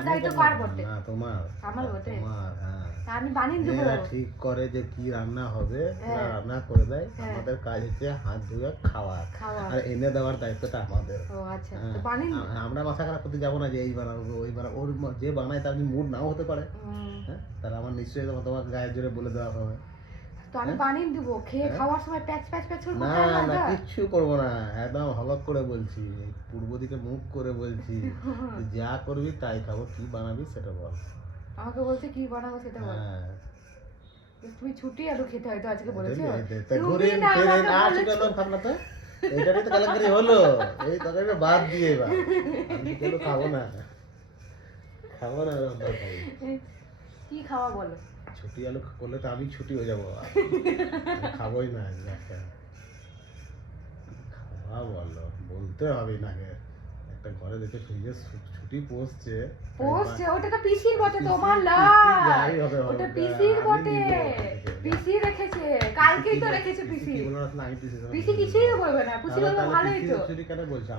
বানানোর দায়িত্ব কার বটে? না তোমার, আমার বটে। তোমার, হ্যাঁ। তা আমি বানিয়ে দেবো। এরা ঠিক করে যে কি রান্না হবে, এরা রান্না করে দেয়। হ্যাঁ। আমাদের কাজ হচ্ছে হাত ধুয়ে খাওয়া, খাওয়া। আর এনে দেওয়ার দায়িত্বটা আমাদের। ও আচ্ছা, হ্যাঁ। তো বানিয়ে আমরা মাথা খারাপ করতে যাবো না যে এই বানাবো ওই বানাবো, ওর যে বানায় তার মুড নাও হতে পারে। হ্যাঁ, তাহলে আমার নিশ্চয়ই তোমাকে গায়ের জোরে বলে দেওয়া হবে। তো আমি বানিয়ে দেবো, খেয়ে খাওয়ার সময় প্যাচ প্যাচ প্যাচ করে না কোথায় না, লাগা? কিচ্ছু করবো না, একদম হলক করে বলছি, পূর্ব দিকে মুখ করে বলছি, তুই যা করবি তাই খাবো, কি বানাবি সেটা বল। আমাকে বলছে কি বানাবো সেটা বল। হ্যাঁ, তুমি ছুটি আলু খেতে হয়তো আজকে বলেছো। তা ঘুরে ফিরে না ছুটে এলাম, খাব না তো, এইটারই তো কেলেঙ্কারি হলো, এই তরকারিটা বাদ দিয়ে এবার আমি কেন খাবো না, খাবো না এরকম তরকারি। কি খাওয়া বলো? ছুটি আলু করলে তো আমি ছুটি হয়ে যাবো, খাবোই না একটা খাওয়া বলো, বলতে হবে না, একটা ঘরে দেখে ফ্রিজে ছুটি পৌঁছছে, ওটা তো পিসির বটে, তোমার যাই হবে হবে, ওটা পিসির আমি বটে, নিবো ওখান থেকে। পিসি রেখেছে, কালকেই তো রেখেছে পিসি। কি বলো না, আমি পিসি পিসি কিছুই বলবে না, পিসি বলবে ভালোই তো। ছুটি কেন বলছো?